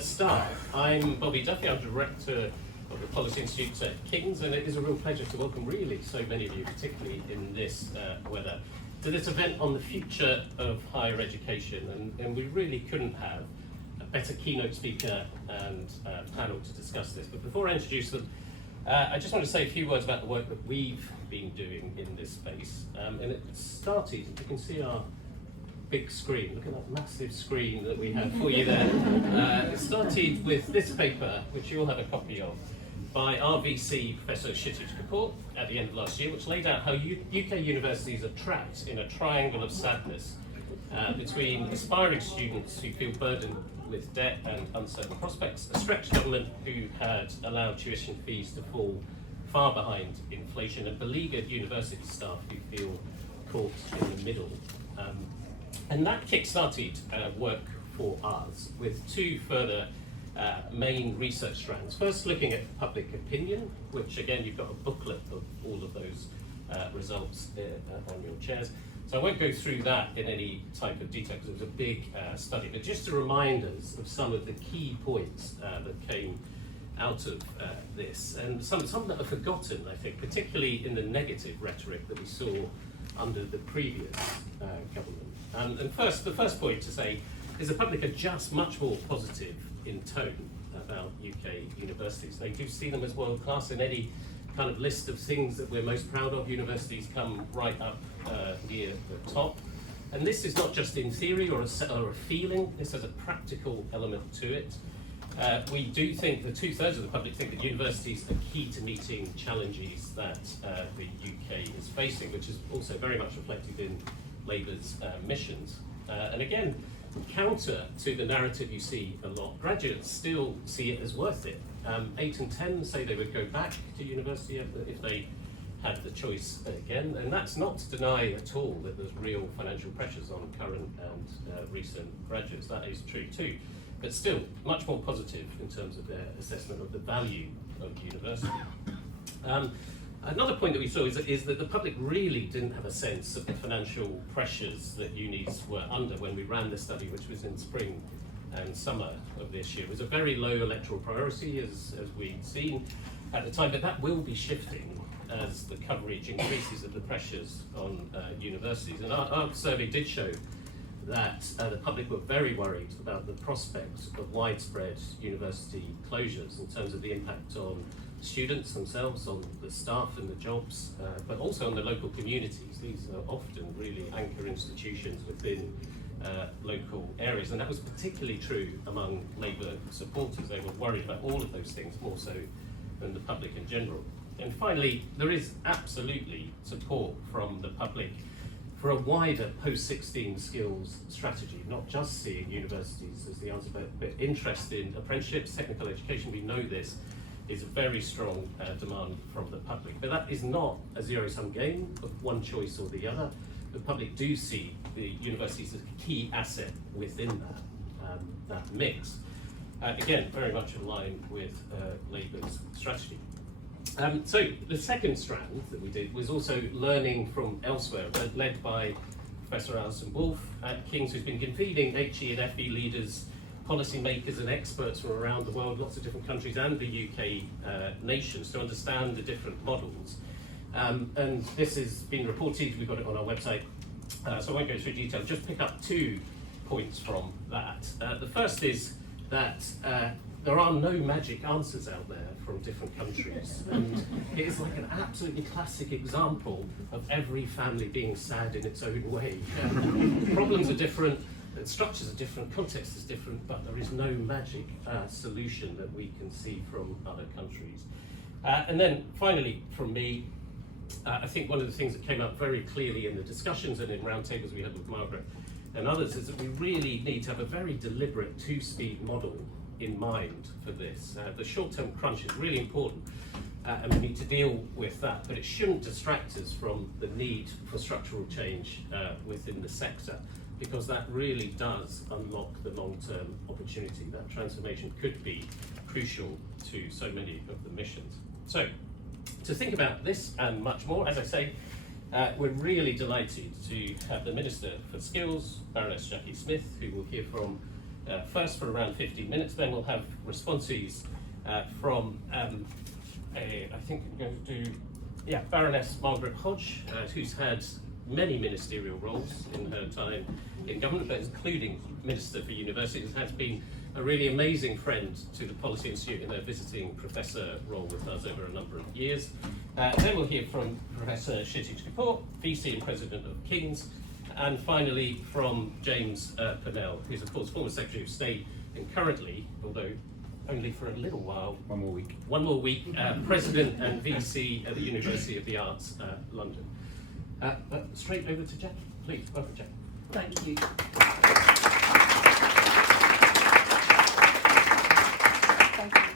start. I'm Bobby Duffy, I'm Director of the Policy Institute at King's, and it is a real pleasure to welcome really so many of you, particularly in this weather, to this event on the future of higher education. And we really couldn't have a better keynote speaker and panel to discuss this. But before I introduce them, I just want to say a few words about the work that we've been doing in this space. And it started, you can see our big screen, look at that massive screen that we have for you there. It started with this paper, which you all have a copy of, by RVC Professor Shitij Kapur at the end of last year, which laid out how UK universities are trapped in a triangle of sadness between aspiring students who feel burdened with debt and uncertain prospects, a stretched government who had allowed tuition fees to fall far behind inflation, and beleaguered university staff who feel caught in the middle. And that kick-started work for us with two further main research strands. First, looking at public opinion, which again, you've got a booklet of all of those results on your chairs. So I won't go through that in any type of detail because it was a big study, but just to remind us of some of the key points that came out of this, and some that are forgotten, I think, particularly in the negative rhetoric that we saw under the previous government. And first, the first point to say is the public are just much more positive in tone about UK universities. They do see them as world class. In any kind of list of things that we're most proud of, universities come right up near the top. And this is not just in theory or a feeling, this has a practical element to it. We do think that 2/3 of the public think that universities are key to meeting challenges that the UK is facing, which is also very much reflected in Labour's missions. And again, counter to the narrative you see a lot, graduates still see it as worth it. 8 and 10 say they would go back to university if they had the choice again, and that's not to deny at all that there's real financial pressures on current and recent graduates. That is true too, but still much more positive in terms of their assessment of the value of university. Another point that we saw is that the public really didn't have a sense of the financial pressures that unis were under when we ran the study, which was in spring and summer of this year. It was a very low electoral priority, as we'd seen at the time, but that will be shifting as the coverage increases of the pressures on universities. And our survey did show that the public were very worried about the prospect of widespread university closures in terms of the impact on students themselves, on the staff and the jobs, but also on the local communities. These are often really anchor institutions within local areas, and that was particularly true among Labour supporters. They were worried about all of those things more so than the public in general. And finally, there is absolutely support from the public for a wider post-16 skills strategy, not just seeing universities as the answer, but interest in apprenticeships, technical education. We know this is a very strong demand from the public. But that is not a zero-sum game of one choice or the other. The public do see the universities as a key asset within that mix. Again, very much in line with Labour's strategy. So the second strand that we did was also learning from elsewhere, led by Professor Alison Wolfe at King's, who's been convening HE and FE leaders, policymakers and experts from around the world, lots of different countries and the UK nations, to understand the different models. And this has been reported, we've got it on our website, so I won't go through detail, just pick up 2 points from that. The first is that there are no magic answers out there from different countries, and it is like an absolutely classic example of every family being sad in its own way. Problems are different, structures are different, context is different, but there is no magic solution that we can see from other countries. And then finally, from me, I think one of the things that came out very clearly in the discussions and in roundtables we had with Margaret and others is that we really need to have a very deliberate 2-speed model in mind for this. The short-term crunch is really important, and we need to deal with that, but it shouldn't distract us from the need for structural change within the sector, because that really does unlock the long-term opportunity. That transformation could be crucial to so many of the missions. So, to think about this and much more, as I say, we're really delighted to have the Minister for Skills, Baroness Jacqui, who we'll hear from first for around 15 minutes. Then we'll have responses from, I think I'm going to do, Baroness Margaret Hodge, who's had many ministerial roles in her time in government, but including Minister for Universities, has been a really amazing friend to the Policy Institute in their visiting professor role with us over a number of years. Then we'll hear from Professor Shitij Kapur, VC and President of King's, and finally from James Purnell, who's of course former Secretary of State and currently, although only for a little while, One more week, President and VC at the University of the Arts, London. But straight over to Jacqui, please. Welcome, Jacqui. Thank you.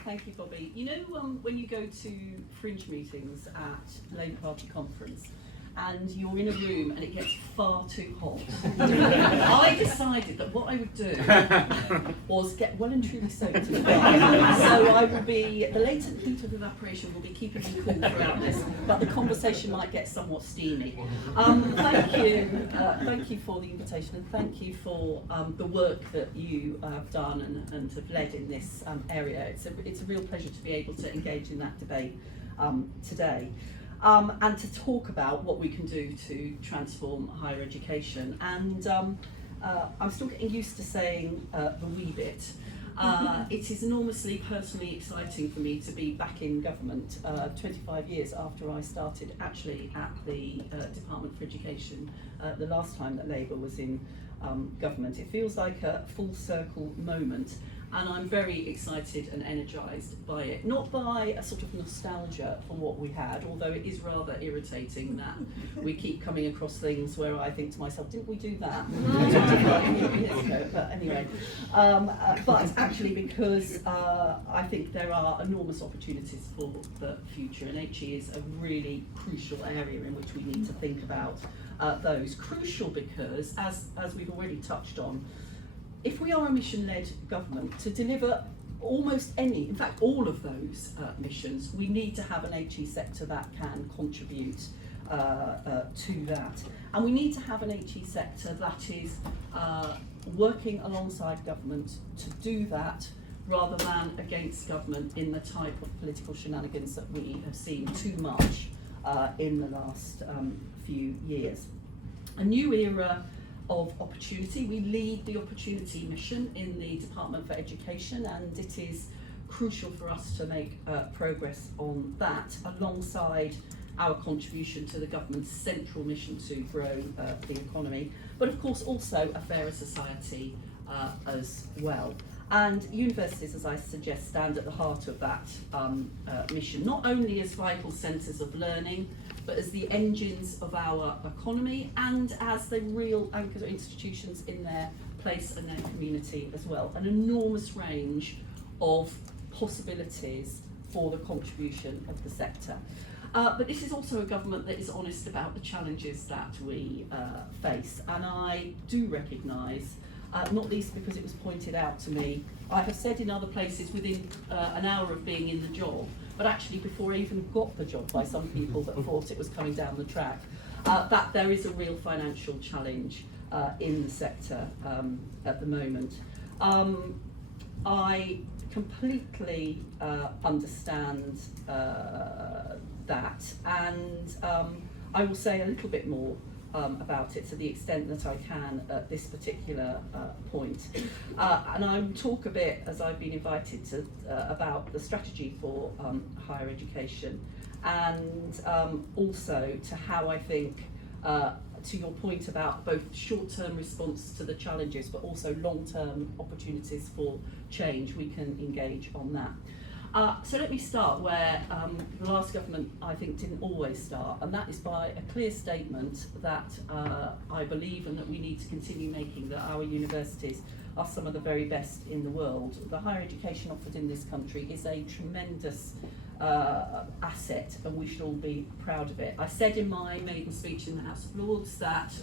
Thank you, Bobby. You know, when you go to fringe meetings at Labour Party conference, and you're in a room and it gets far too hot, I decided that what I would do was get well and truly soaked in wine. So I will be, the latent heat of evaporation will be keeping me cool throughout this, but the conversation might get somewhat steamy. Thank you for the invitation, and thank you for the work that you have done and have led in this area. It's a real pleasure to be able to engage in that debate today. And to talk about what we can do to transform higher education. And I'm still getting used to saying the wee bit. It is enormously personally exciting for me to be back in government 25 years after I started actually at the Department for Education the last time that Labour was in government. It feels like a full circle moment. And I'm very excited and energised by it. Not by a sort of nostalgia for what we had, although it is rather irritating that we keep coming across things where I think to myself, didn't we do that 25 years ago? But anyway, but actually because I think there are enormous opportunities for the future, and HE is a really crucial area in which we need to think about those. Crucial because, as we've already touched on, if we are a mission-led government, to deliver almost any, in fact all of those missions, we need to have an HE sector that can contribute to that. And we need to have an HE sector that is working alongside government to do that rather than against government in the type of political shenanigans that we have seen too much in the last few years. A new era of opportunity. We lead the opportunity mission in the Department for Education, and it is crucial for us to make progress on that alongside our contribution to the government's central mission to grow the economy, but of course also a fairer society as well. And universities, as I suggest, stand at the heart of that mission, not only as vital centres of learning, but as the engines of our economy and as the real anchors or institutions in their place and their community as well. An enormous range of possibilities for the contribution of the sector. But this is also a government that is honest about the challenges that we face, and I do recognise, not least because it was pointed out to me, I have said in other places within an hour of being in the job, but actually before I even got the job by some people that thought it was coming down the track, that there is a real financial challenge in the sector at the moment. I completely understand that, and I will say a little bit more about it to the extent that I can at this particular point. And I will talk a bit, as I've been invited to, about the strategy for higher education, and also to how I think, to your point about both short-term response to the challenges but also long-term opportunities for change, we can engage on that. So let me start where the last government, I think, didn't always start, and that is by a clear statement that I believe and that we need to continue making, that our universities are some of the very best in the world. The higher education offered in this country is a tremendous asset, and we should all be proud of it. I said in my maiden speech in the House of Lords that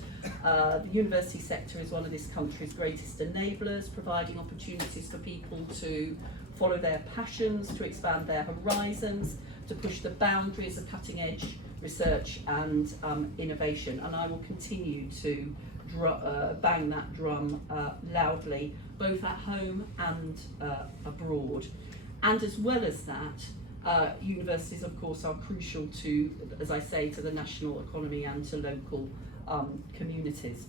the university sector is one of this country's greatest enablers, providing opportunities for people to follow their passions, to expand their horizons, to push the boundaries of cutting edge research and innovation. And I will continue to bang that drum loudly, both at home and abroad. And as well as that, universities, of course, are crucial to, as I say, to the national economy and to local communities.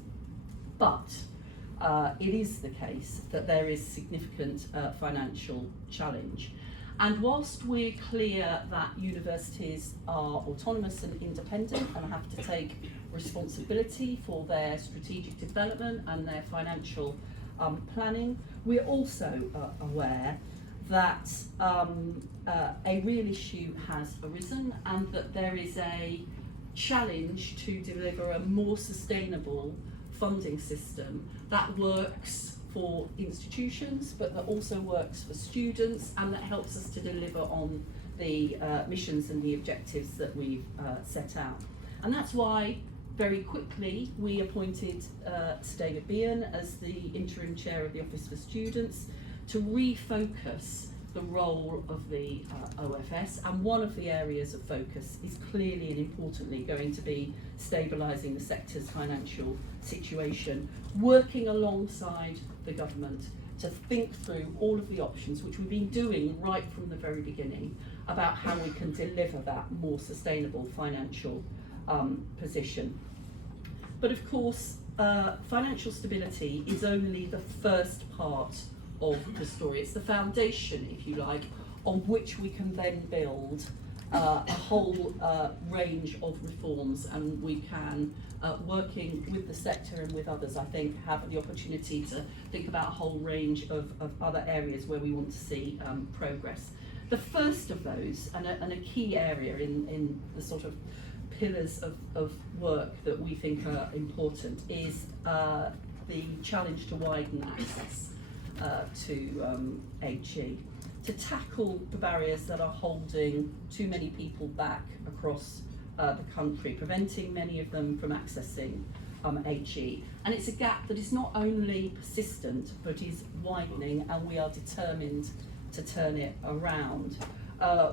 But it is the case that there is significant financial challenge. And whilst we're clear that universities are autonomous and independent and have to take responsibility for their strategic development and their financial planning, we're also aware that a real issue has arisen and that there is a challenge to deliver a more sustainable funding system that works for institutions but that also works for students and that helps us to deliver on the missions and the objectives that we've set out. And that's why very quickly we appointed Sir David Bean as the interim chair of the Office for Students to refocus the role of the OFS, and one of the areas of focus is clearly and importantly going to be stabilising the sector's financial situation, working alongside the government to think through all of the options, which we've been doing right from the very beginning, about how we can deliver that more sustainable financial position. But of course, financial stability is only the first part of the story. It's the foundation, if you like, on which we can then build a whole range of reforms, and we can, working with the sector and with others, I think, have the opportunity to think about a whole range of other areas where we want to see progress. The first of those, and a key area in the sort of pillars of work that we think are important, is the challenge to widen access to HE, to tackle the barriers that are holding too many people back across the country, preventing many of them from accessing HE. And it's a gap that is not only persistent but is widening, and we are determined to turn it around.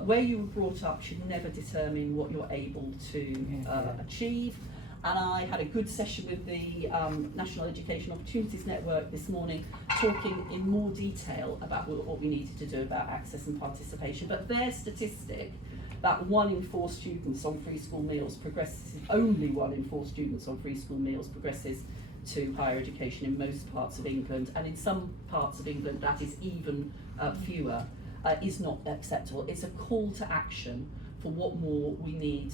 Where you were brought up should never determine what you're able to achieve. And I had a good session with the National Education Opportunities Network this morning, talking in more detail about what we needed to do about access and participation. But their statistic, that 1 in 4 students on free school meals progresses, only 1 in 4 students on free school meals progresses to higher education in most parts of England, and in some parts of England that is even fewer, is not acceptable. It's a call to action for what more we need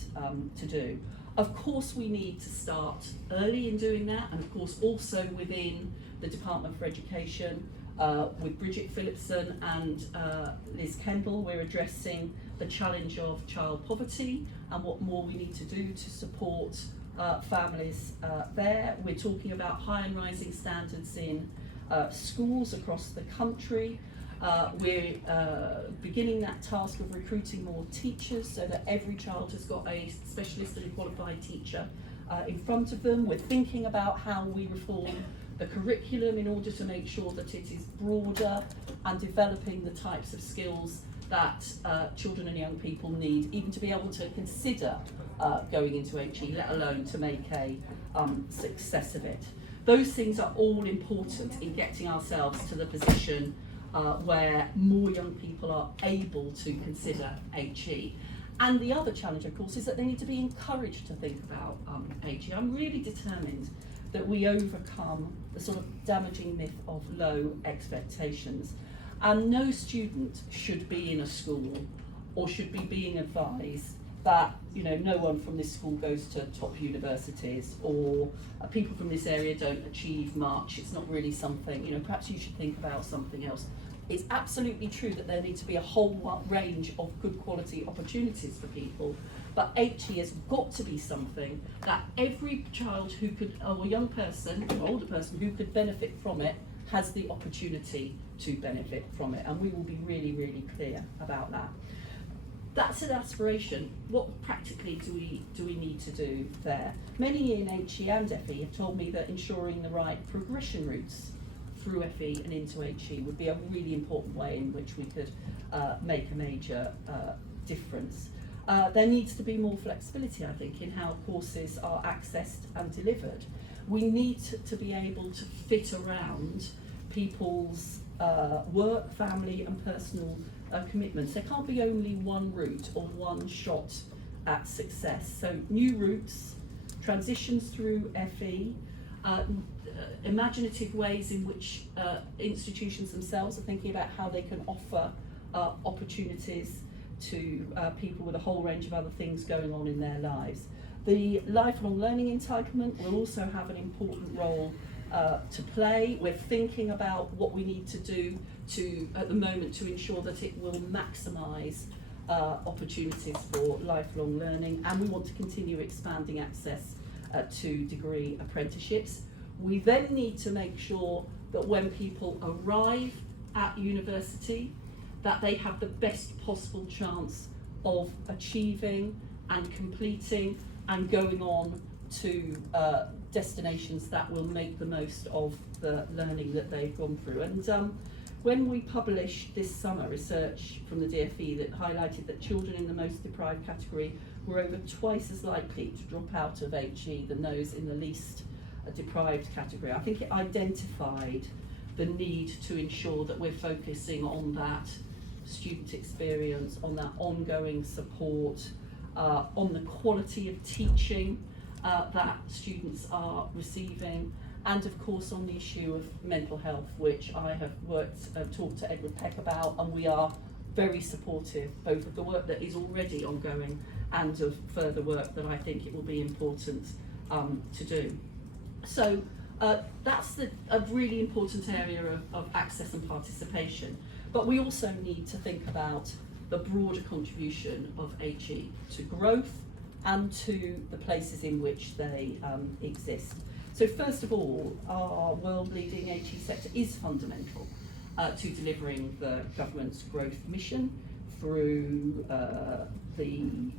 to do. Of course, we need to start early in doing that, and of course also within the Department for Education, with Bridget Phillipson and Liz Kendall, we're addressing the challenge of child poverty and what more we need to do to support families there. We're talking about high and rising standards in schools across the country. We're beginning that task of recruiting more teachers so that every child has got a specialist and qualified teacher in front of them. We're thinking about how we reform the curriculum in order to make sure that it is broader and developing the types of skills that children and young people need, even to be able to consider going into HE, let alone to make a success of it. Those things are all important in getting ourselves to the position where more young people are able to consider HE. And the other challenge, of course, is that they need to be encouraged to think about HE. I'm really determined that we overcome the sort of damaging myth of low expectations. And no student should be in a school or should be being advised that, you know, no one from this school goes to top universities, or people from this area don't achieve much. It's not really something, you know, perhaps you should think about something else. It's absolutely true that there needs to be a whole range of good quality opportunities for people, but HE has got to be something that every child who could, or young person, or older person who could benefit from it, has the opportunity to benefit from it, and we will be really, really clear about that. That's an aspiration. What practically do we need to do there? Many in HE and FE have told me that ensuring the right progression routes through FE and into HE would be a really important way in which we could make a major difference. There needs to be more flexibility, I think, in how courses are accessed and delivered. We need to be able to fit around people's work, family and personal commitments. There can't be only one route or one shot at success. So new routes, transitions through FE, imaginative ways in which institutions themselves are thinking about how they can offer opportunities to people with a whole range of other things going on in their lives. The lifelong learning entitlement will also have an important role to play. We're thinking about what we need to do at the moment to ensure that it will maximise opportunities for lifelong learning, and we want to continue expanding access to degree apprenticeships. We then need to make sure that when people arrive at university, that they have the best possible chance of achieving and completing and going on to destinations that will make the most of the learning that they've gone through. And when we published this summer research from the DfE that highlighted that children in the most deprived category were over twice as likely to drop out of HE than those in the least deprived category, I think it identified the need to ensure that we're focusing on that student experience, on that ongoing support, on the quality of teaching that students are receiving, and of course on the issue of mental health, which I have talked to Edward Peck about, and we are very supportive both of the work that is already ongoing and of further work that I think it will be important to do. So that's a really important area of access and participation. But we also need to think about the broader contribution of HE to growth and to the places in which they exist. So first of all, our world-leading HE sector is fundamental to delivering the government's growth mission through the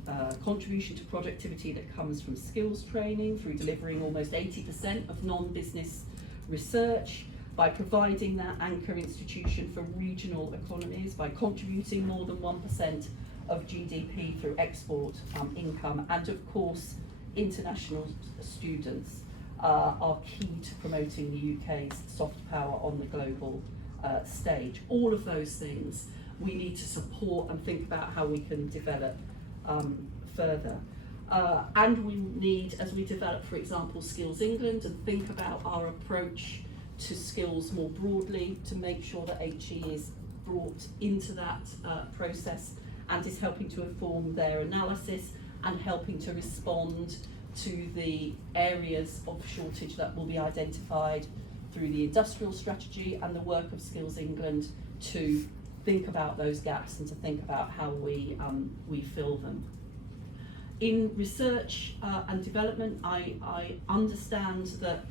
contribution to productivity that comes from skills training, through delivering almost 80% of non-business research, by providing that anchor institution for regional economies, by contributing more than 1% of GDP through export income, and of course international students are key to promoting the UK's soft power on the global stage. All of those things we need to support and think about how we can develop further. And we need, as we develop, for example, Skills England, and think about our approach to skills more broadly, to make sure that HE is brought into that process and is helping to inform their analysis and helping to respond to the areas of shortage that will be identified through the industrial strategy and the work of Skills England to think about those gaps and to think about how we fill them. In research and development, I understand that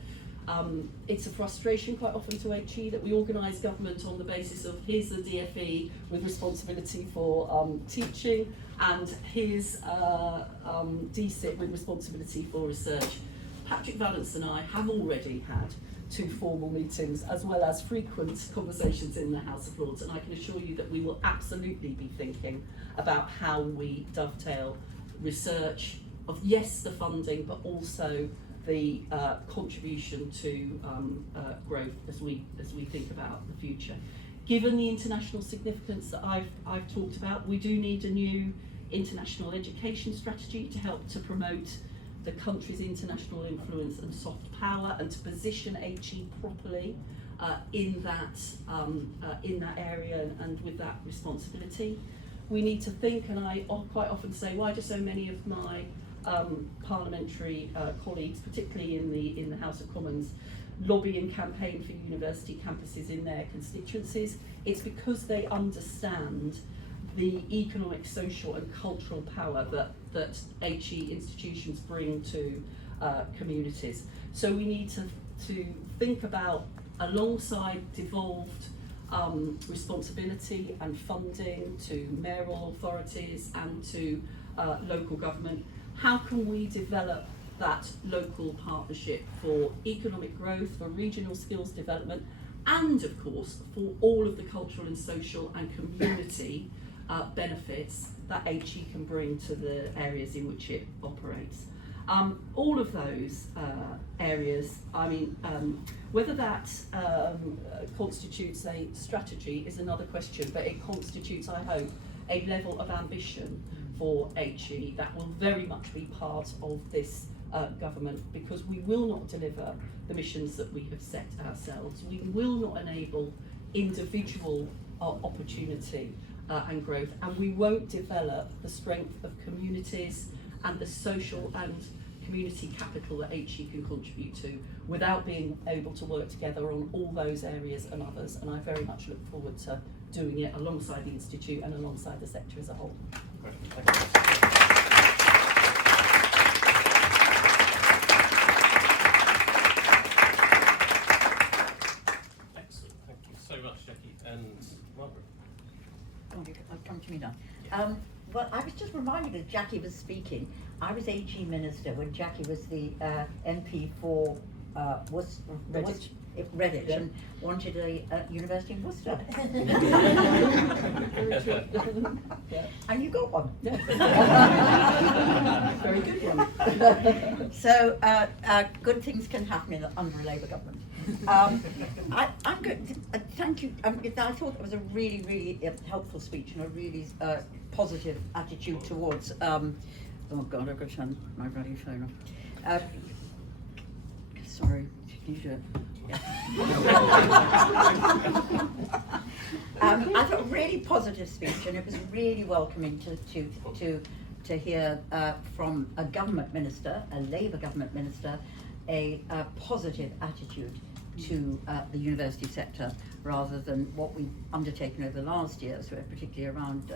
it's a frustration quite often to HE that we organise government on the basis of here's the DfE with responsibility for teaching and here's DSIT with responsibility for research. Patrick Vallance and I have already had 2 formal meetings as well as frequent conversations in the House of Lords, and I can assure you that we will absolutely be thinking about how we dovetail research of, yes, the funding, but also the contribution to growth as we think about the future. Given the international significance that I've talked about, we do need a new international education strategy to help to promote the country's international influence and soft power, and to position HE properly in that area and with that responsibility. We need to think, and I quite often say, why do so many of my parliamentary colleagues, particularly in the House of Commons, lobby and campaign for university campuses in their constituencies? It's because they understand the economic, social and cultural power that HE institutions bring to communities. So we need to think about, alongside devolved responsibility and funding to mayoral authorities and to local government, how can we develop that local partnership for economic growth, for regional skills development, and of course for all of the cultural and social and community benefits that HE can bring to the areas in which it operates. All of those areas, I mean, whether that constitutes a strategy is another question, but it constitutes, I hope, a level of ambition for HE that will very much be part of this government, because we will not deliver the missions that we have set ourselves. We will not enable individual opportunity and growth, and we won't develop the strength of communities and the social and community capital that HE can contribute to without being able to work together on all those areas and others. And I very much look forward to doing it alongside the Institute and alongside the sector as a whole. Great, thank you. Excellent, thank you so much, Jacqui. And Margaret. I'll come to me now. Well, I was just reminded as Jacqui was speaking, I was HE Minister when Jacqui was the MP for Redditch, Yeah. and wanted a university in Worcester. Yeah. And you got one. Very good one. So good things can happen under a Labour government. I'm good. Thank you. I thought it was a really, really helpful speech and a really positive attitude towards. Oh God, I've got to turn my bloody phone off. Sorry, you do it. I thought a really positive speech, and it was really welcoming to hear from a government minister, a Labour government minister, a positive attitude to the university sector, rather than what we've undertaken over the last years, particularly around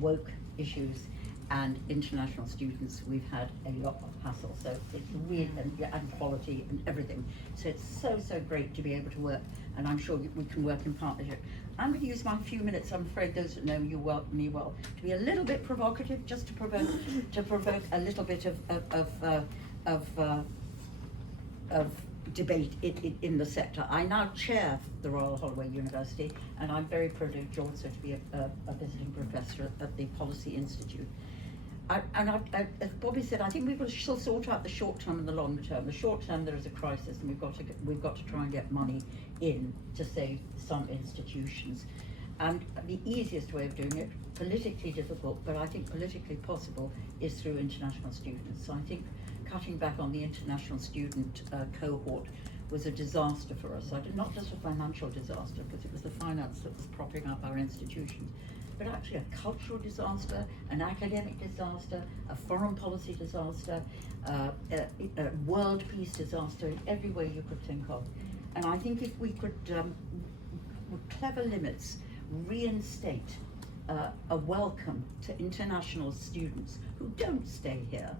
woke issues and international students. We've had a lot of hassle, so it's really, and quality and everything. So it's so great to be able to work, and I'm sure we can work in partnership. I'm going to use my few minutes, I'm afraid those that know me well, to be a little bit provocative, just to provoke a little bit of debate in the sector. I now chair the Royal Holloway University, and I'm very privileged also to be a visiting professor at the Policy Institute. As Bobby said, I think we've got to sort out the short term and the long term. The short term, there is a crisis, and we've got to try and get money in to save some institutions. And the easiest way of doing it, politically difficult, but I think politically possible, is through international students. So I think cutting back on the international student cohort was a disaster for us. Not just a financial disaster, because it was the finance that was propping up our institutions, but actually a cultural disaster, an academic disaster, a foreign policy disaster, a world peace disaster in every way you could think of. And I think if we could, with clever limits, reinstate a welcome to international students who don't stay here,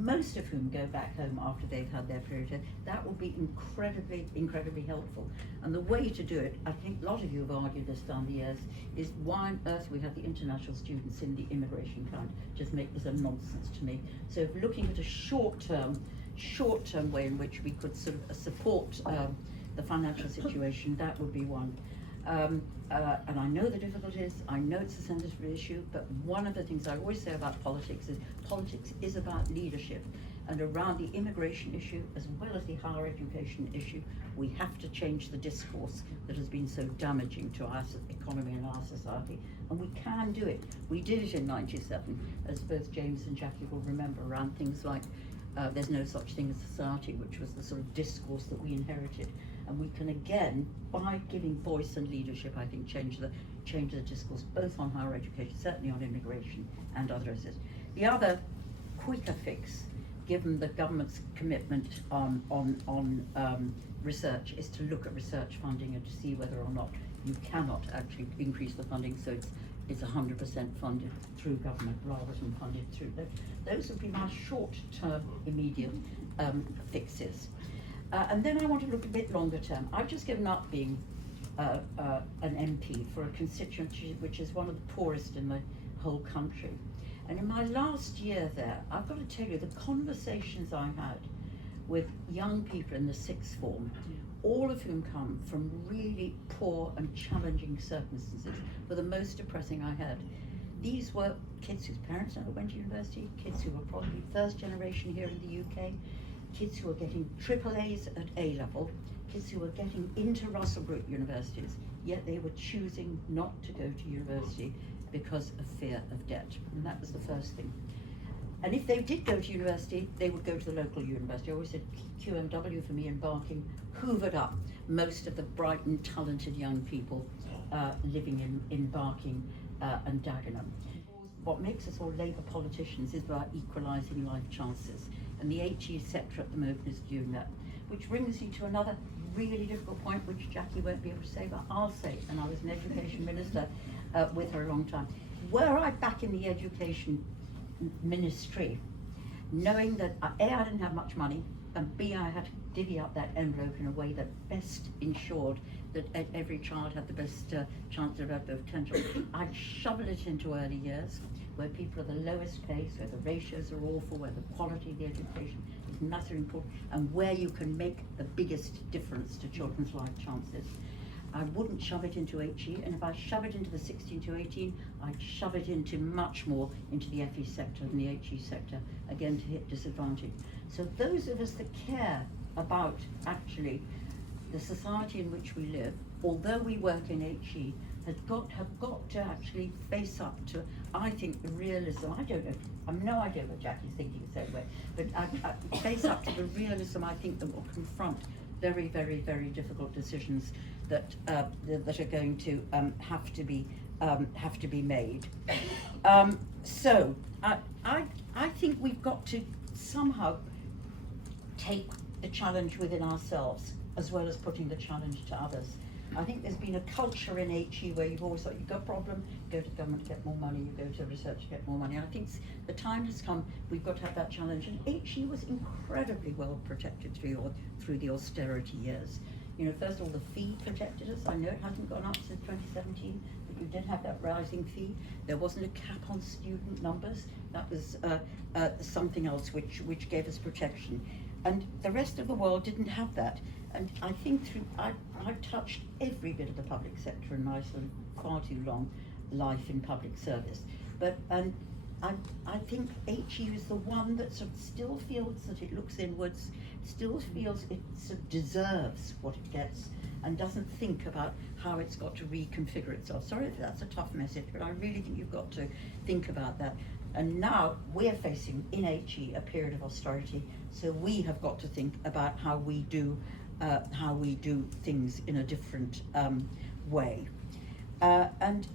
most of whom go back home after they've had their period here, that will be incredibly helpful. And the way to do it, I think a lot of you have argued this down the years, is why on earth we have the international students in the immigration count. Just make this a nonsense to me. So if looking at a short-term way in which we could sort of support the financial situation, that would be one. And I know the difficulties, I know it's a sensitive issue, but one of the things I always say about politics is about leadership. And around the immigration issue, as well as the higher education issue, we have to change the discourse that has been so damaging to our economy and our society. And we can do it. We did it in '97, as both James and Jacqui will remember, around things like there's no such thing as society, which was the sort of discourse that we inherited. And we can again, by giving voice and leadership, I think, change the discourse, both on higher education, certainly on immigration and other areas. The other quicker fix, given the government's commitment on research, is to look at research funding and to see whether or not you cannot actually increase the funding so it's 100% funded through government rather than funded through that. Those would be my short-term, immediate fixes. And then I want to look a bit longer term. I've just given up being an MP for a constituency which is one of the poorest in the whole country. And in my last year there, I've got to tell you, the conversations I had with young people in the sixth form, all of whom come from really poor and challenging circumstances, were the most depressing I had. these were kids whose parents never went to university, kids who were probably first generation here in the UK, kids who were getting triple A's at A level, kids who were getting into Russell Group universities, yet they were choosing not to go to university because of fear of debt. And that was the first thing. And if they did go to university, they would go to the local university. I always said QMW for me in Barking hoovered up most of the bright and talented young people living in Barking and Dagenham. What makes us all Labour politicians is about equalising life chances. And the HE sector at the moment is doing that. Which brings you to another really difficult point, which Jacqui won't be able to say, but I'll say it. And I was an education minister with her a long time. Were I back in the education ministry, knowing that A, I didn't have much money, and B, I had to divvy up that envelope in a way that best ensured that every child had the best chance of their potential, I'd shovel it into early years, where people are the lowest pace, where the ratios are awful, where the quality of the education is massively important, and where you can make the biggest difference to children's life chances. I wouldn't shove it into HE, and if I shove it into the 16 to 18, I'd shove it into much more into the FE sector than the HE sector, again to hit disadvantage. So those of us that care about actually the society in which we live, although we work in HE, have got to actually face up to, I think, the realism. I don't know, I have no idea what Jacqui's thinking the same way, but I face up to the realism, I think, that will confront very, very, very difficult decisions that that are going to have to be made. So I think we've got to somehow take the challenge within ourselves as well as putting the challenge to others. I think there's been a culture in HE where you've always thought you've got a problem, go to government to get more money, you go to research to get more money. And I think the time has come, we've got to have that challenge. And HE was incredibly well protected through the austerity years. You know, first of all, the fee protected us. I know it hasn't gone up since 2017, but you did have that rising fee. There wasn't a cap on student numbers. That was something else which gave us protection. And the rest of the world didn't have that. And I think I've touched every bit of the public sector in my sort of far too long life in public service. But I think HE is the one that sort of still feels that it looks inwards, still feels it sort of deserves what it gets, and doesn't think about how it's got to reconfigure itself. Sorry if that's a tough message, but I really think you've got to think about that. And now we're facing in HE a period of austerity, so we have got to think about how we do things in a different way. And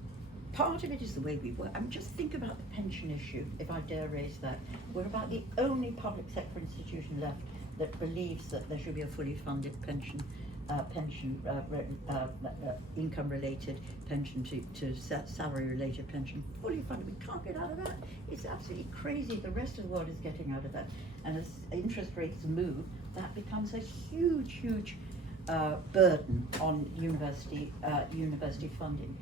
part of it is the way we work. I mean, just think about the pension issue, if I dare raise that. We're about the only public sector institution left that believes that there should be a fully funded pension, income-related pension to salary-related pension, fully funded. We can't get out of that. It's absolutely crazy. The rest of the world is getting out of that. And as interest rates move, that becomes a huge, huge burden on university funding.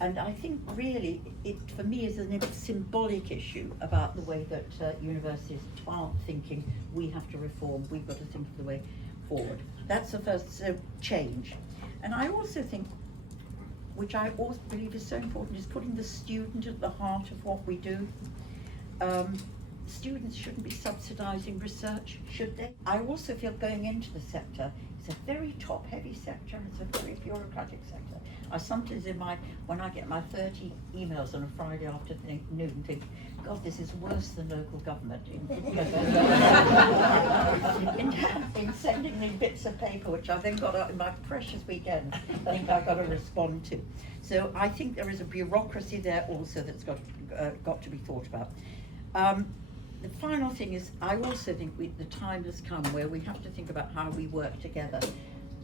And I think really it, for me, is a symbolic issue about the way that universities aren't thinking we have to reform, we've got to think of the way forward. That's the first change. And I also think, which I also believe is so important, is putting the student at the heart of what we do. Students shouldn't be subsidising research, should they? I also feel going into the sector, it's a very top-heavy sector and it's a very bureaucratic sector. I sometimes when I get my 30 emails on a Friday afternoon think, God, this is worse than local government in sending me bits of paper which I then got out in my precious weekend I think I've got to respond to. So I think there is a bureaucracy there also that's got to be thought about. The final thing is, I also think the time has come where we have to think about how we work together.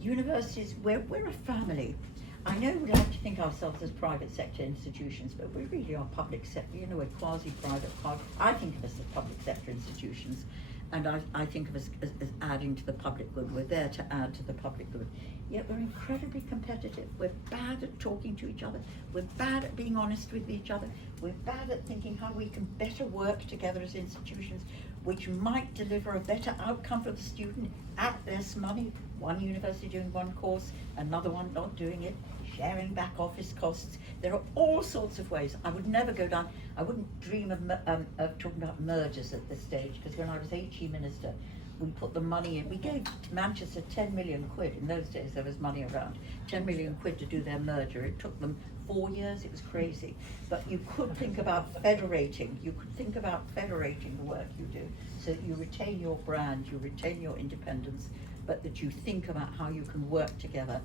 Universities, we're a family. I know we like to think ourselves as private sector institutions, but we really are public sector. You know, we're quasi-private. I think of us as public sector institutions, and I think of us as adding to the public good. We're there to add to the public good. Yet we're incredibly competitive. We're bad at talking to each other. We're bad at being honest with each other. We're bad at thinking how we can better work together as institutions, which might deliver a better outcome for the student at less money. One university doing one course, another one not doing it. sharing back office costs. There are all sorts of ways. I would never go down, I wouldn't dream of talking about mergers at this stage, because when I was HE Minister, we put the money in. We gave Manchester 10 million quid. In those days, there was money around. 10 million quid to do their merger. It took them 4 years. It was crazy. But you could think about federating. You could think about federating the work you do, so that you retain your brand, you retain your independence, but that you think about how you can work together,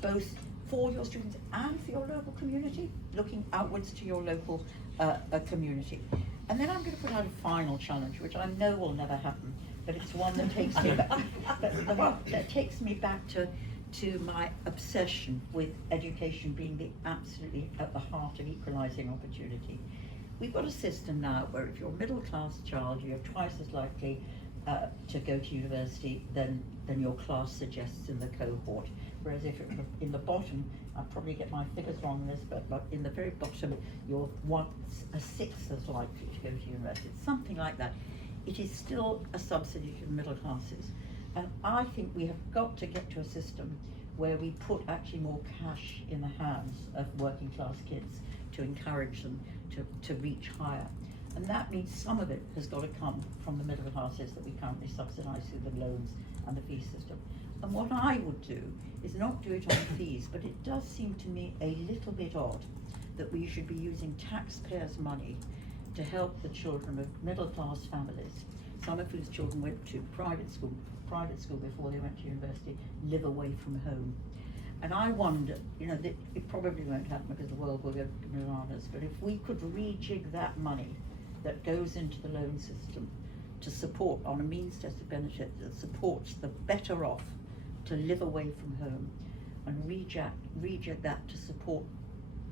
both for your students and for your local community, looking outwards to your local community. And then I'm going to put out a final challenge, which I know will never happen, but it's one that takes me back, the one that takes me back to my obsession with education being absolutely at the heart of equalising opportunity. We've got a system now where if you're a middle class child, you're twice as likely to go to university than your class suggests in the cohort. Whereas if you're in the bottom, I'll probably get my figures wrong on this, but in the very bottom, you're a sixth as likely to go to university. It's something like that. It is still a subsidy to the middle classes. And I think we have got to get to a system where we put actually more cash in the hands of working class kids to encourage them to reach higher. And that means some of it has got to come from the middle classes that we currently subsidise through the loans and the fee system. And what I would do is not do it on fees, but it does seem to me a little bit odd that we should be using taxpayers' money to help the children of middle class families, some of whose children went to private school before they went to university, live away from home. And I wonder, that it probably won't happen because the world will go bananas, but if we could rejig that money that goes into the loan system to support, on a means-tested benefit, that supports the better off to live away from home, and rejig that to support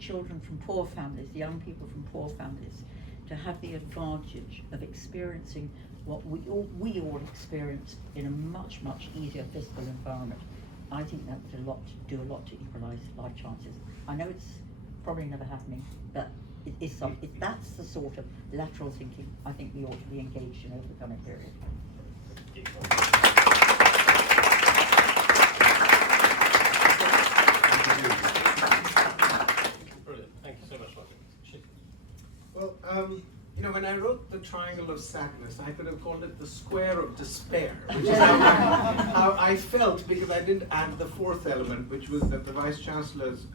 children from poor families, young people from poor families, to have the advantage of experiencing what we all experience in a much, much easier fiscal environment. I think that would do a lot to equalise life chances. I know it's probably never happening, but that's the sort of lateral thinking I think we ought to be engaged in over the coming period. Brilliant. Thank you so much, Margaret. Well, when I wrote the Triangle of Sadness, I could have called it the Square of Despair, which is how I felt, because I didn't add the fourth element, which was that the Vice-Chancellors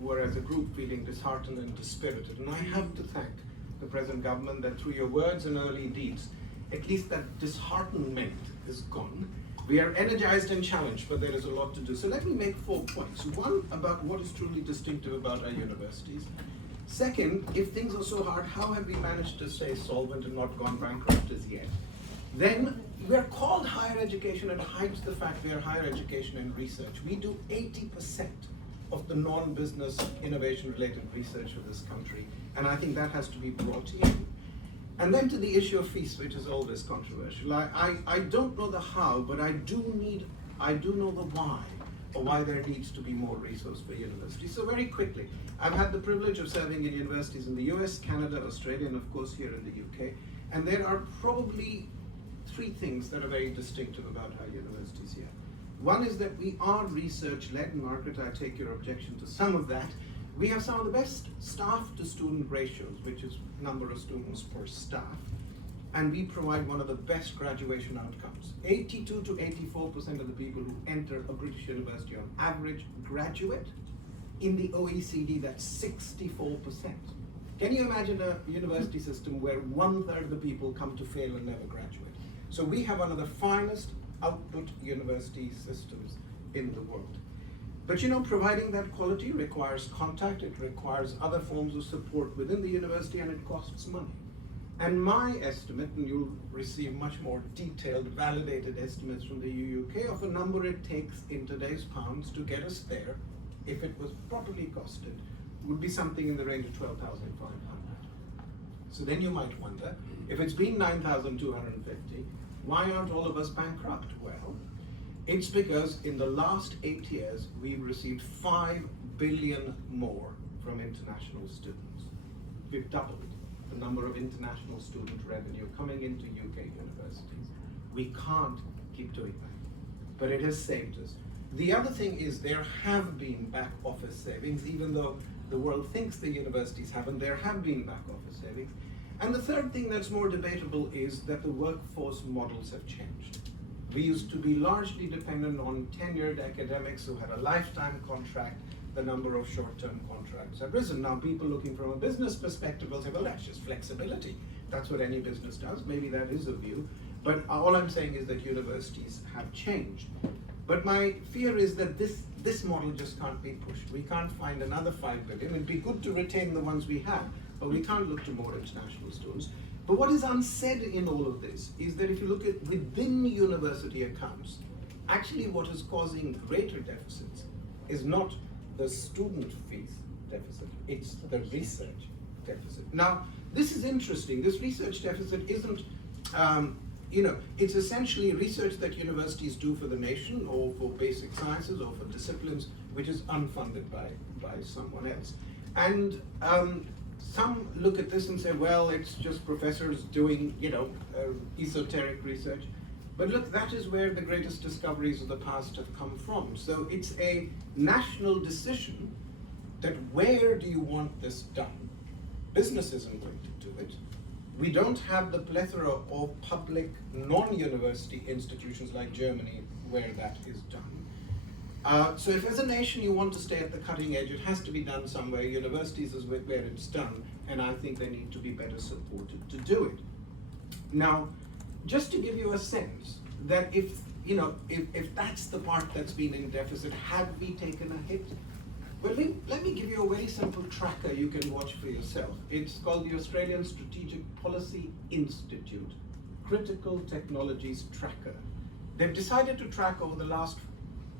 were as a group feeling disheartened and dispirited. And I have to thank the present government that through your words and early deeds, at least that disheartenment is gone. We are energized and challenged, but there is a lot to do. So let me make 4 points. One, about what is truly distinctive about our universities. Second, if things are so hard, how have we managed to stay solvent and not gone bankrupt as yet? Then, we're called higher education, and it hides the fact we are higher education and research. We do 80% of the non-business innovation-related research for this country, and I think that has to be brought in. And then to the issue of fees, which is always controversial. I don't know the how, but I do know the why, or why there needs to be more resource for universities. So very quickly, I've had the privilege of serving in universities in the US, Canada, Australia, and of course here in the UK. And there are probably 3 things that are very distinctive about our universities here. One is that we are research-led. Margaret, I take your objection to some of that. We have some of the best staff to student ratios, which is number of students per staff. And we provide one of the best graduation outcomes. 82 to 84% of the people who enter a British university on average graduate. In the OECD, that's 64%. Can you imagine a university system where 1/3 of the people come to fail and never graduate? So we have one of the finest output university systems in the world. But providing that quality requires contact, it requires other forms of support within the university, and it costs money. And my estimate, and you'll receive much more detailed, validated estimates from the UUK of the number it takes in today's pounds to get us there, if it was properly costed, would be something in the range of 12,500. So then you might wonder, if it's been 9,250, why aren't all of us bankrupt? Well, it's because in the last 8 years, we've received 5 billion more from international students. We've doubled the number of international student revenue coming into UK universities. We can't keep doing that, but it has saved us. The other thing is there have been back office savings, even though the world thinks the universities haven't, there have been back office savings. And the third thing that's more debatable is that the workforce models have changed. We used to be largely dependent on tenured academics who had a lifetime contract. The number of short-term contracts have risen. Now people looking from a business perspective will say, well, that's just flexibility. That's what any business does. Maybe that is a view. But all I'm saying is that universities have changed. But my fear is that this model just can't be pushed. We can't find another 5 billion. It'd be good to retain the ones we have, but we can't look to more international students. But what is unsaid in all of this is that if you look at within university accounts, actually what is causing greater deficits is not the student fees deficit, it's the research deficit. Now, this is interesting. This research deficit isn't, it's essentially research that universities do for the nation or for basic sciences or for disciplines which is unfunded by someone else. And some look at this and say, well, it's just professors doing, esoteric research. But look, that is where the greatest discoveries of the past have come from. So it's a national decision that where do you want this done? Business isn't going to do it. We don't have the plethora of public non-university institutions like Germany where that is done. So if as a nation you want to stay at the cutting edge, it has to be done somewhere. Universities is where it's done, and I think they need to be better supported to do it. Now, just to give you a sense that if that's the part that's been in deficit, have we taken a hit? Well, let me give you a very simple tracker you can watch for yourself. It's called the Australian Strategic Policy Institute, Critical Technologies Tracker. They've decided to track over the last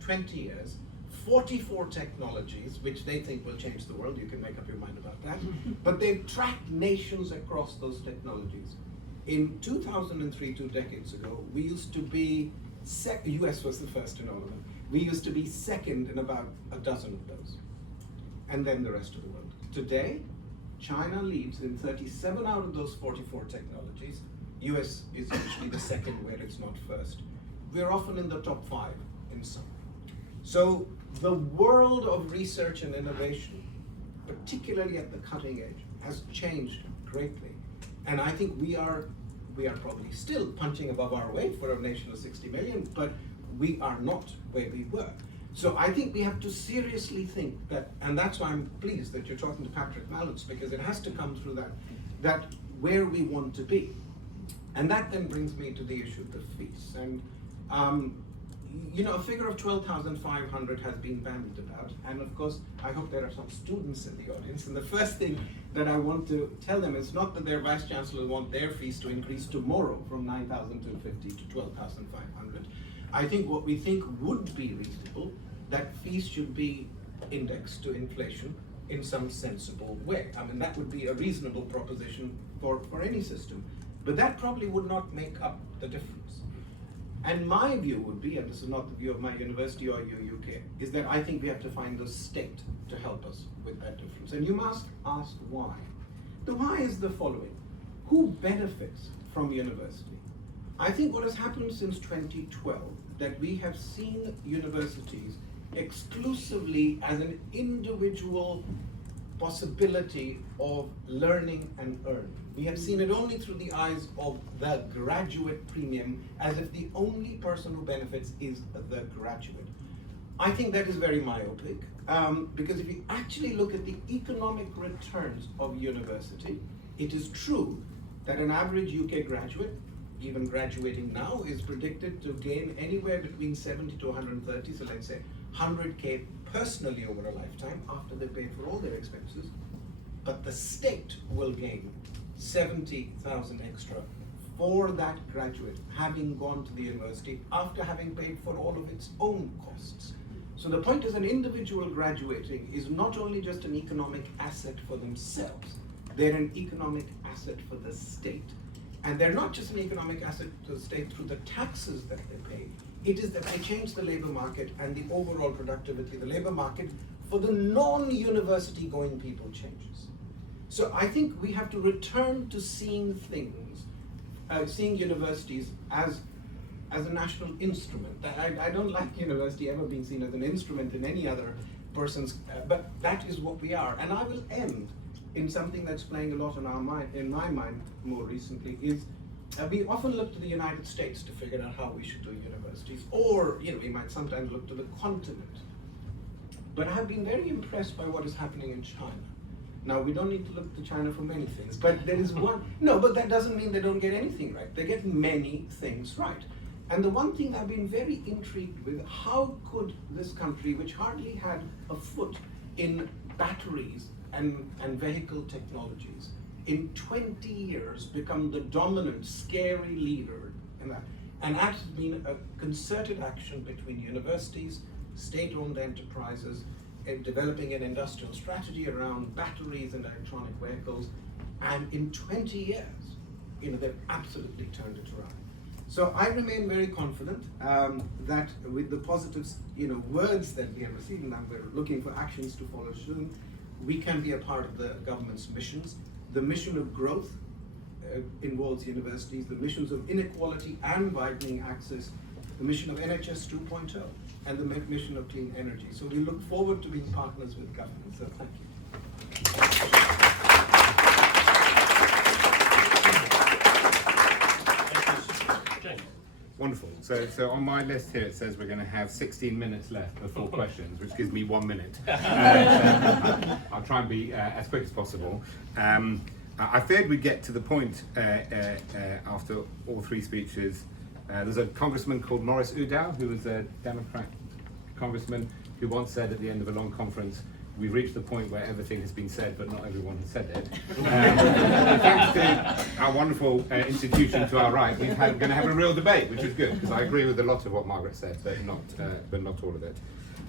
20 years 44 technologies which they think will change the world. You can make up your mind about that. But they've tracked nations across those technologies. In 2003, 2 decades ago, we used to be, US was the first in all of them. We used to be second in about a dozen of those. And then the rest of the world. Today, China leads in 37 out of those 44 technologies. US is usually the second where it's not first. We're often in the top 5 in some. So the world of research and innovation, particularly at the cutting edge, has changed greatly. And I think we are probably still punching above our weight for a nation of 60 million, but we are not where we were. So I think we have to seriously think that, and that's why I'm pleased that you're talking to Patrick Malutz, because it has to come through that where we want to be. And that then brings me to the issue of the fees. And a figure of 12,500 has been bandied about, and of course, I hope there are some students in the audience, and the first thing that I want to tell them is not that their Vice-Chancellor want their fees to increase tomorrow from 9,250 to 12,500. I think what we think would be reasonable, that fees should be indexed to inflation in some sensible way. I mean, that would be a reasonable proposition for any system, but that probably would not make up the difference. And my view would be, and this is not the view of my university or UK, is that I think we have to find the state to help us with that difference. And you must ask why. The why is the following. Who benefits from university? I think what has happened since 2012, that we have seen universities exclusively as an individual possibility of learning and earning. We have seen it only through the eyes of the graduate premium, as if the only person who benefits is the graduate. I think that is very myopic, because if you actually look at the economic returns of university, it is true that an average UK graduate, even graduating now, is predicted to gain anywhere between 70 to 130, so let's say 100K personally over a lifetime after they paid for all their expenses. But the state will gain 70,000 extra for that graduate having gone to the university after having paid for all of its own costs. So the point is, an individual graduating is not only just an economic asset for themselves, they're an economic asset for the state. And they're not just an economic asset to the state through the taxes that they pay. It is that they change the labor market, and the overall productivity of the labor market for the non-university going people changes. So I think we have to return to seeing things, seeing universities as as a national instrument. I don't like university ever being seen as an instrument in any other person's, but that is what we are. And I will end in something that's playing a lot in our mind, in my mind more recently, is we often look to the United States to figure out how we should do universities, or we might sometimes look to the continent. But I've been very impressed by what is happening in China. Now, we don't need to look to China for many things, but there is one, no, but that doesn't mean they don't get anything right. They get many things right. And the one thing I've been very intrigued with, how could this country, which hardly had a foot in batteries and vehicle technologies, in 20 years become the dominant, scary leader in that? And that has been a concerted action between universities, state-owned enterprises, in developing an industrial strategy around batteries and electronic vehicles. And in 20 years, they've absolutely turned it around. So I remain very confident that with the positive, words that we have received, and we're looking for actions to follow soon, we can be a part of the government's missions. The mission of growth involves universities, the missions of inequality and widening access, the mission of NHS 2.0, and the mission of clean energy. So we look forward to being partners with government. So thank you. James. Wonderful. So on my list here it says we're going to have 16 minutes left before questions, which gives me 1 minute. So I'll try and be as quick as possible. I feared we'd get to the point after all three speeches. There's a congressman called Maurice Udall, who was a Democrat congressman, who once said at the end of a long conference, we've reached the point where everything has been said, but not everyone has said it. Thanks to our wonderful institution to our right, we're going to have a real debate, which is good, because I agree with a lot of what Margaret said, but not all of it.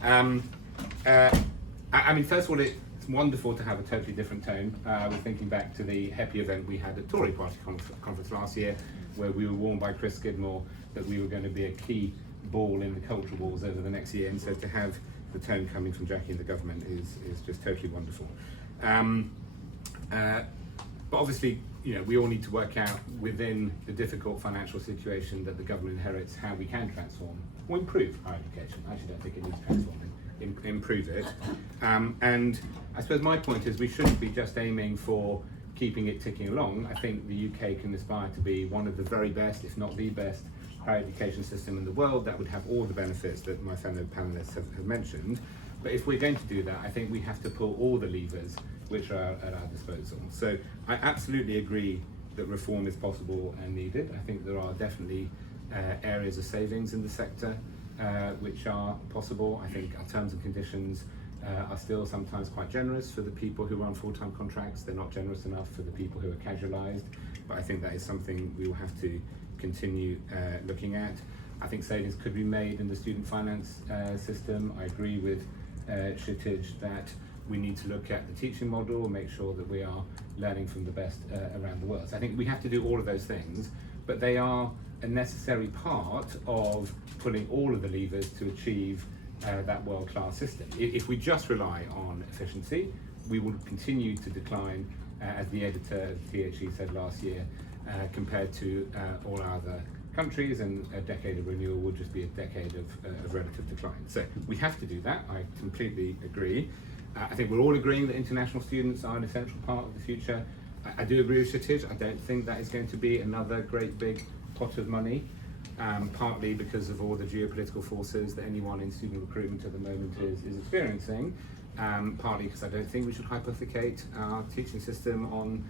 I mean, first of all, it's wonderful to have a totally different tone. I was thinking back to the HEPI event we had at Tory Party conference last year, where we were warned by Chris Skidmore that we were going to be a key ball in the culture wars over the next year, and so to have the tone coming from Jacqui and the government is just totally wonderful. But obviously, we all need to work out within the difficult financial situation that the government inherits how we can transform or improve higher education. I actually don't think it needs transforming, improve it. And I suppose my point is we shouldn't be just aiming for keeping it ticking along. I think the UK can aspire to be one of the very best, if not the best, higher education system in the world that would have all the benefits that my fellow panelists have mentioned. But if we're going to do that, I think we have to pull all the levers which are at our disposal. So I absolutely agree that reform is possible and needed. I think there are definitely areas of savings in the sector which are possible. I think our terms and conditions are still sometimes quite generous for the people who are on full-time contracts. They're not generous enough for the people who are casualised, but I think that is something we will have to continue looking at. I think savings could be made in the student finance system. I agree with Shitij that we need to look at the teaching model and make sure that we are learning from the best around the world. So I think we have to do all of those things, but they are a necessary part of pulling all of the levers to achieve that world-class system. If we just rely on efficiency, we will continue to decline, as the editor of THE said last year, compared to all our other countries, and a decade of renewal would just be a decade of relative decline. So we have to do that, I completely agree. I think we're all agreeing that international students are an essential part of the future. I do agree with Shitij. I don't think that is going to be another great big pot of money, partly because of all the geopolitical forces that anyone in student recruitment at the moment is experiencing, partly because I don't think we should hypothecate our teaching system on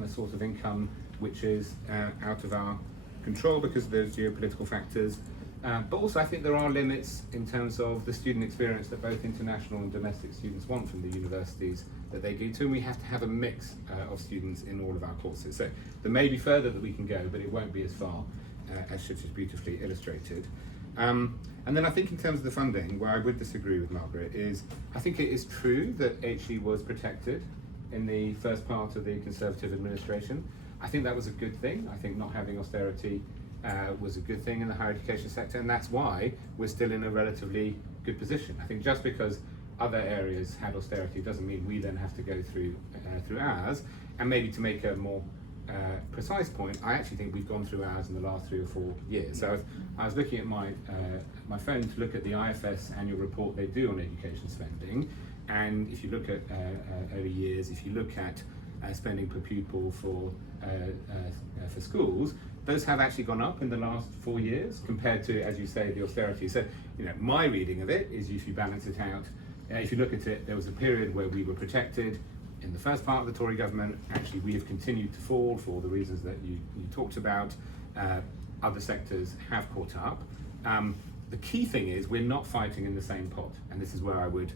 the sort of income which is out of our control because of those geopolitical factors. But also I think there are limits in terms of the student experience that both international and domestic students want from the universities that they go to, and we have to have a mix of students in all of our courses. So there may be further that we can go, but it won't be as far as Shitij beautifully illustrated. And then I think in terms of the funding, where I would disagree with Margaret is, I think it is true that HE was protected in the first part of the Conservative administration. I think that was a good thing. I think not having austerity was a good thing in the higher education sector, and that's why we're still in a relatively good position. I think just because other areas had austerity doesn't mean we then have to go through ours, and maybe to make a more precise point, I actually think we've gone through ours in the last 3 or 4 years. So I was looking at my phone to look at the IFS annual report they do on education spending, and if you look at early years, if you look at spending per pupil for schools, those have actually gone up in the last 4 years compared to, as you say, the austerity. So, my reading of it is, if you balance it out, if you look at it, there was a period where we were protected in the first part of the Tory government. Actually, we have continued to fall for all the reasons that you talked about. Other sectors have caught up. The key thing is we're not fighting in the same pot, and this is where I would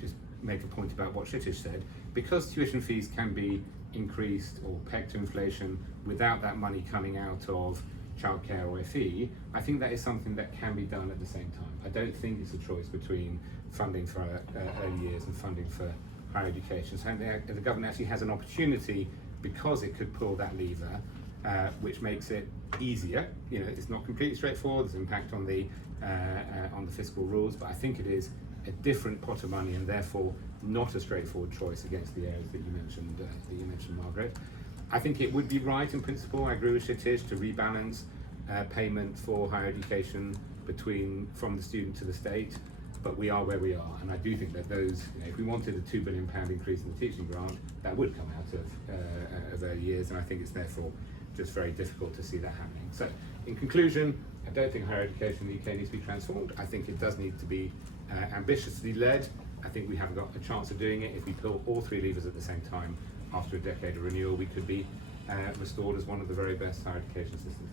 just make a point about what Shitij said. Because tuition fees can be increased or pegged to inflation without that money coming out of childcare or FE, I think that is something that can be done at the same time. I don't think it's a choice between funding for early years and funding for higher education. So I think the government actually has an opportunity, because it could pull that lever, which makes it easier. It's not completely straightforward. There's impact on the fiscal rules, but I think it is a different pot of money, and therefore not a straightforward choice against the areas that you mentioned, Margaret. I think it would be right in principle. I agree with Shitij to rebalance payment for higher education from the student to the state, but we are where we are, and I do think that those, if we wanted a £2 billion increase in the teaching grant, that would come out of early years, and I think it's therefore just very difficult to see that happening. So, in conclusion, I don't think higher education in the UK needs to be transformed. I think it does need to be ambitiously led. I think we haven't got a chance of doing it. If we pull all 3 levers at the same time, after a decade of renewal, we could be restored as one of the very best higher education systems.